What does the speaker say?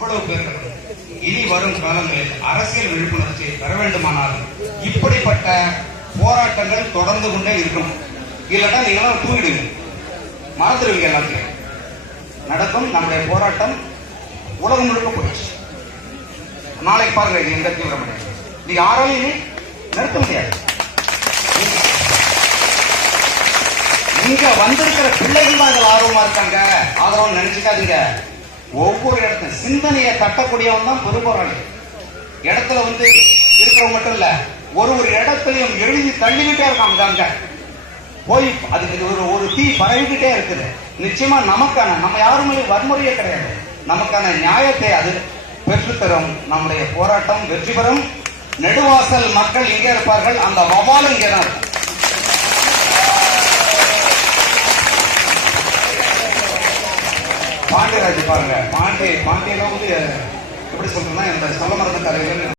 அவ்வளவு பேர்கள் இனி வரும் காலங்களில் அரசியல் விழிப்புணர்ச்சியை பெற வேண்டுமானால் இப்படிப்பட்ட போராட்டங்கள் தொடர்ந்து கொண்டே இருக்கணும் இல்லைன்னா நீங்களாம் தூங்கிடுங்க மறந்துடுவீங்க எல்லாத்தையும். நடக்கும் நம்முடைய போராட்டம் உலகம் முழுக்க போயிடுச்சு. நாளைக்கு பாருங்க இது எங்க தீவிரம் நீ யாராலையும் நிறுத்த முடியாது. இங்க வந்திருக்கிற பிள்ளைகள் தான் இதில் ஆர்வமா இருக்காங்க. ஆதரவு நினைச்சுக்காதீங்க. ஒவ்வொரு சிந்தனையை தட்டக்கூடியவன் தான் பொது இடத்துல வந்து இருக்கிறவங்க மட்டும் இல்ல ஒரு ஒரு இடத்துலையும் எழுதி தள்ளிக்கிட்டே இருக்காங்க அங்க. போய் அதுக்கு ஒரு ஒரு தீ பரவிக்கிட்டே இருக்குது. நிச்சயமா நமக்கான நம்ம யாருமே வன்முறையே கிடையாது. நமக்கான நியாயத்தை அது பெற்றுத்தரும். நம்முடைய போராட்டம் வெற்றி பெறும். நெடுவாசல் மக்கள் இங்கே இருப்பார்கள். அந்த வவாலும் இங்கே தான் இருக்கும். பாண்டியராஜ் பாருங்க பாண்டிய பாண்டியெல்லாம் வந்து எப்படி சொல்றேன்னா இந்த சொல்ல கதைகள்